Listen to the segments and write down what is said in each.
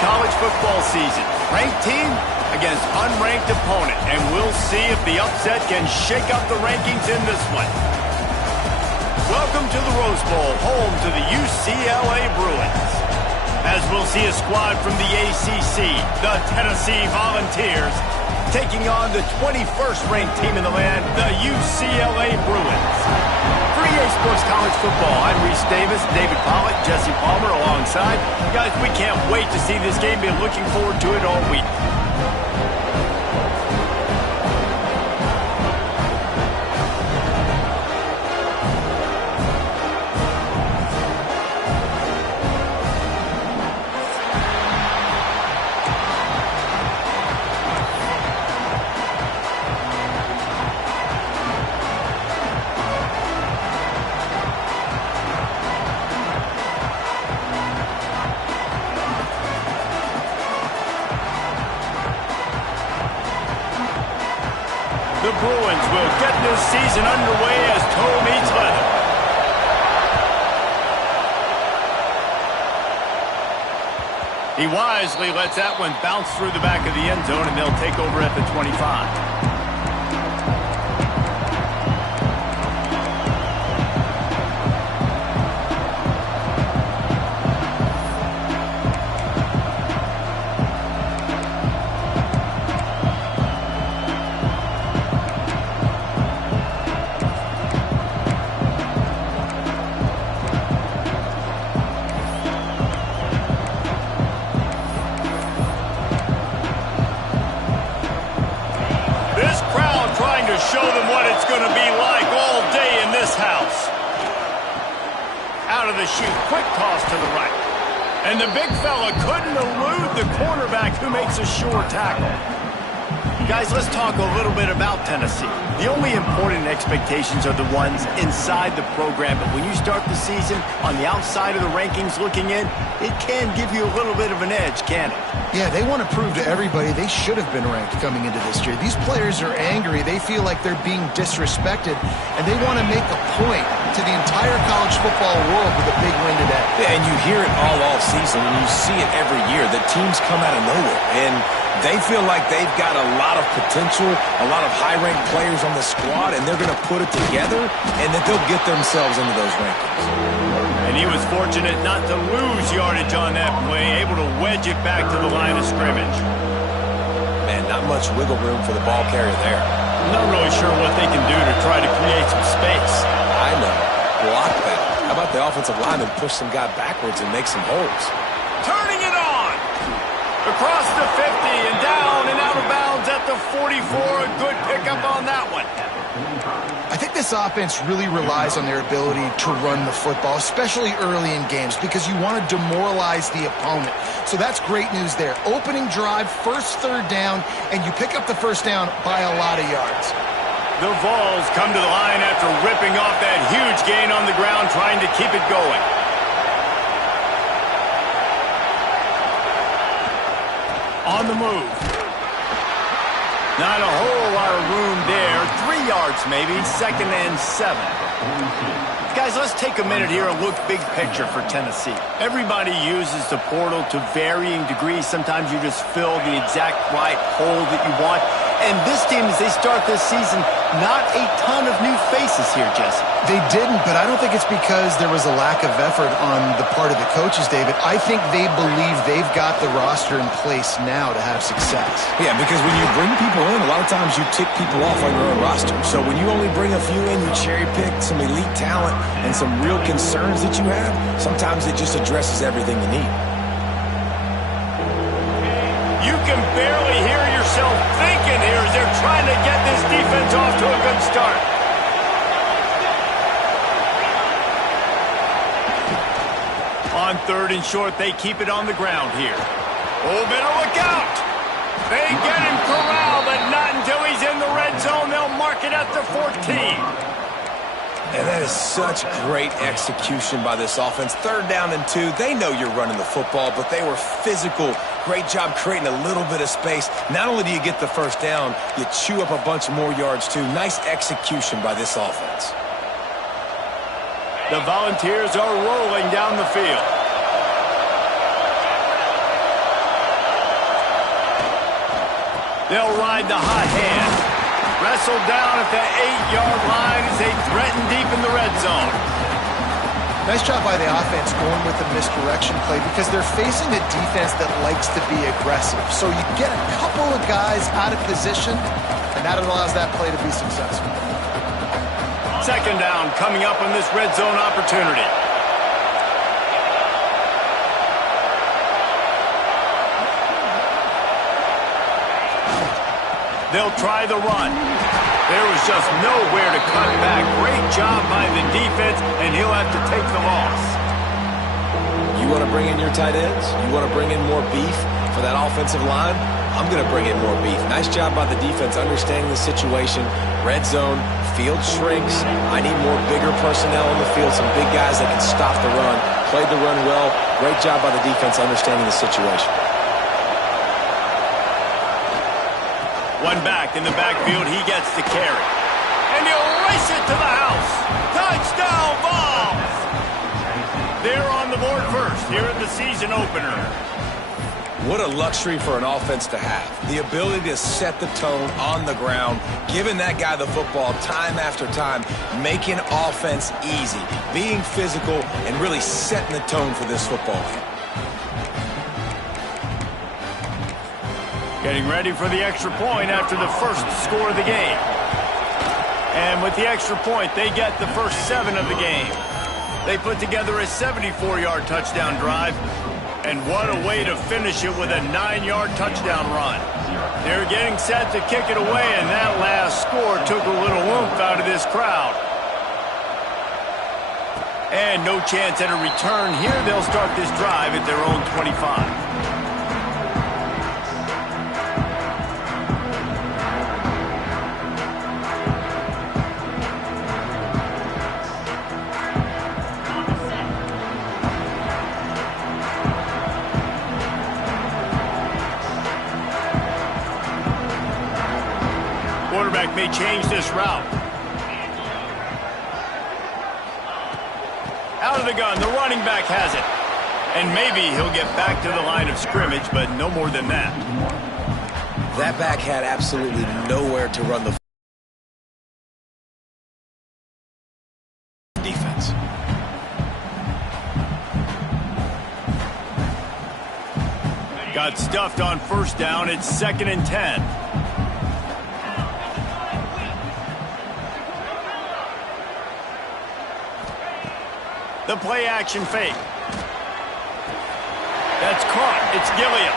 college football season. Ranked team against unranked opponent, and we'll see if the upset can shake up the rankings in this one. Welcome to the Rose Bowl, home to the UCLA Bruins. As we'll see a squad from the ACC, the Tennessee Volunteers, taking on the 21st ranked team in the land, the UCLA Bruins. For EA Sports College Football, I'm Reese Davis, David Pollock, Jesse Palmer alongside. Guys, we can't wait to see this game. Been looking forward to it all week. The Bruins will get this season underway as toe meets leather. He wisely lets that one bounce through the back of the end zone, and they'll take over at the 25. Show them what it's going to be like all day in this house. Out of the chute, quick toss to the right. And the big fella couldn't elude the cornerback who makes a sure tackle. Guys, let's talk a little bit about Tennessee. The only important expectations are the ones inside the program, but when you start the season on the outside of the rankings looking in, it can give you a little bit of an edge, can't it? Yeah, they want to prove to everybody they should have been ranked coming into this year. These players are angry. They feel like they're being disrespected, and they want to make a point to the entire college football world with a big win today. Yeah, and you hear it all season, and you see it every year. The teams come out of nowhere, and they feel like they've got a lot of potential, a lot of high-ranked players on the squad, and they're going to put it together, and then they'll get themselves into those rankings. And he was fortunate not to lose yardage on that play, able to wedge it back to the line of scrimmage. Man, not much wiggle room for the ball carrier there. I'm not really sure what they can do to try to create some space. I know. Block that. How about the offensive lineman push some guy backwards and make some holes? Turning it on! Across the 50 and down and out of bounds at the 44. A good pickup on that one. I think this offense really relies on their ability to run the football, especially early in games, because you want to demoralize the opponent. So that's great news there. Opening drive, first third down, and you pick up the first down by a lot of yards. The Vols come to the line after ripping off that huge gain on the ground, trying to keep it going. On the move. Not a whole lot of room there. 3 yards maybe, 2nd and 7. Guys, let's take a minute here and look big picture for Tennessee. Everybody uses the portal to varying degrees. Sometimes you just fill the exact right hole that you want. And this team, as they start this season, not a ton of new faces here, Jesse. They didn't, but I don't think it's because there was a lack of effort on the part of the coaches, David. I think they believe they've got the roster in place now to have success. Yeah, because when you bring people in, a lot of times you tick people off on your own roster. So when you only bring a few in, you cherry-pick some elite talent and some real concerns that you have, sometimes it just addresses everything you need. You can barely hear yourself thinking here as they're trying to get this defense off to a good start. On 3rd and short, they keep it on the ground here. Oh, better look out. They get him corralled, but not until he's in the red zone. They'll mark it at the 14. And that is such great execution by this offense. 3rd down and 2. They know you're running the football, but they were physical. Great job creating a little bit of space. Not only do you get the first down, you chew up a bunch more yards too. Nice execution by this offense. The Volunteers are rolling down the field. They'll ride the hot hand. Wrestled down at the 8-yard line as they threaten deep in the red zone. Nice job by the offense going with the misdirection play because they're facing a defense that likes to be aggressive. So you get a couple of guys out of position, and that allows that play to be successful. Second down coming up on this red zone opportunity. They'll try the run. There was just nowhere to cut back. Great job by the defense, and he'll have to take the loss. You want to bring in your tight ends? You want to bring in more beef for that offensive line? I'm going to bring in more beef. Nice job by the defense understanding the situation. Red zone, field shrinks. I need more bigger personnel on the field, some big guys that can stop the run. Played the run well. Great job by the defense understanding the situation. One back in the backfield, he gets the carry. And he'll race it to the house. Touchdown, Vols! They're on the board first here at the season opener. What a luxury for an offense to have. The ability to set the tone on the ground, giving that guy the football time after time, making offense easy, being physical, and really setting the tone for this football game. Getting ready for the extra point after the first score of the game. And with the extra point, they get the first 7 of the game. They put together a 74-yard touchdown drive. And what a way to finish it with a 9-yard touchdown run. They're getting set to kick it away, and that last score took a little oomph out of this crowd. And no chance at a return here. They'll start this drive at their own 25. Quarterback may change this route. Out of the gun, the running back has it. And maybe he'll get back to the line of scrimmage, but no more than that. That back had absolutely nowhere to run the defense. Got stuffed on first down. It's 2nd and 10. The play-action fake. That's caught. It's Gilliam.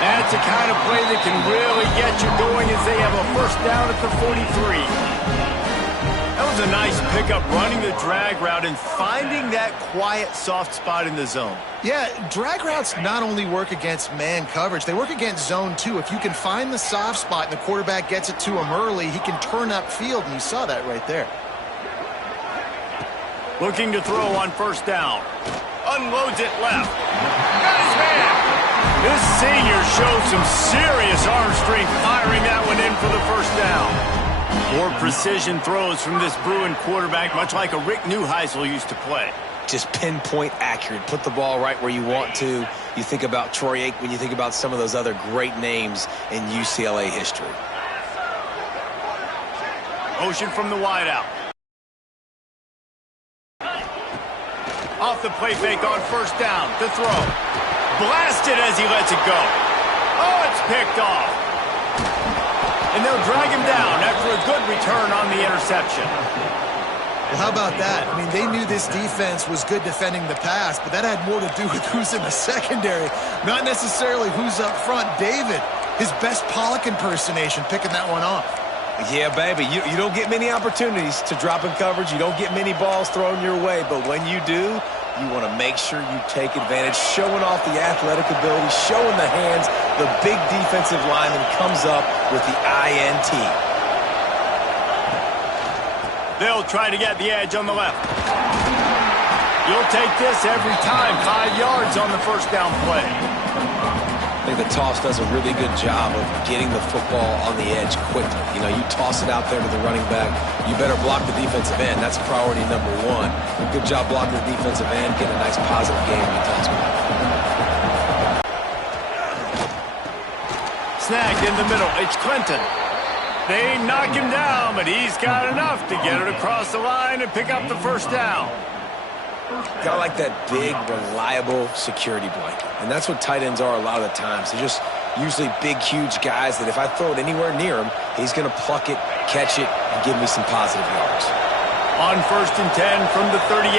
That's the kind of play that can really get you going as they have a first down at the 43. That was a nice pickup, running the drag route and finding that quiet, soft spot in the zone. Yeah, drag routes not only work against man coverage, they work against zone too. If you can find the soft spot and the quarterback gets it to him early, he can turn upfield, and you saw that right there. Looking to throw on first down. Unloads it left. Got his man. This senior showed some serious arm strength firing that one in for the first down. More precision throws from this Bruin quarterback, much like a Rick Neuheisel used to play. Just pinpoint accurate. Put the ball right where you want to. You think about Troy Aikman, you think about some of those other great names in UCLA history. Motion from the wideout. Off the play fake on first down. To throw. Blasted as he lets it go. Oh, it's picked off. And they'll drag him down after a good return on the interception. Well, how about that? I mean, they knew this defense was good defending the pass, but that had more to do with who's in the secondary, not necessarily who's up front. David, his best Pollock impersonation, picking that one off. Yeah, baby, you don't get many opportunities to drop in coverage. You don't get many balls thrown your way, but when you do, you want to make sure you take advantage, showing off the athletic ability, showing the hands. The big defensive lineman comes up with the INT. They'll try to get the edge on the left. You'll take this every time. 5 yards on the first down play. I think the toss does a really good job of getting the football on the edge quickly. You know, you toss it out there to the running back, you better block the defensive end. That's priority number one. Good job blocking the defensive end, getting a nice positive game on the toss back. Snagged in the middle. It's Clinton. They knock him down, but he's got enough to get it across the line and pick up the first down. Got like that big, reliable security blanket. And that's what tight ends are a lot of the times. They're just usually big, huge guys that if I throw it anywhere near him, he's going to pluck it, catch it, and give me some positive yards. On 1st and 10 from the 38.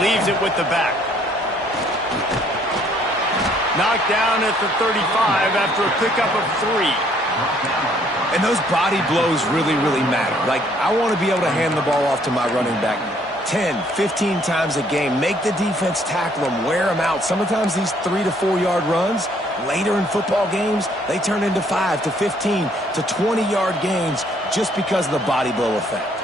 Leaves it with the back. Knocked down at the 35 after a pickup of 3. And those body blows really, really matter. Like, I want to be able to hand the ball off to my running back 10, 15 times a game. Make the defense tackle them, wear them out. Sometimes these 3 to 4 yard runs, later in football games, they turn into 5 to 15 to 20 yard gains just because of the body blow effect.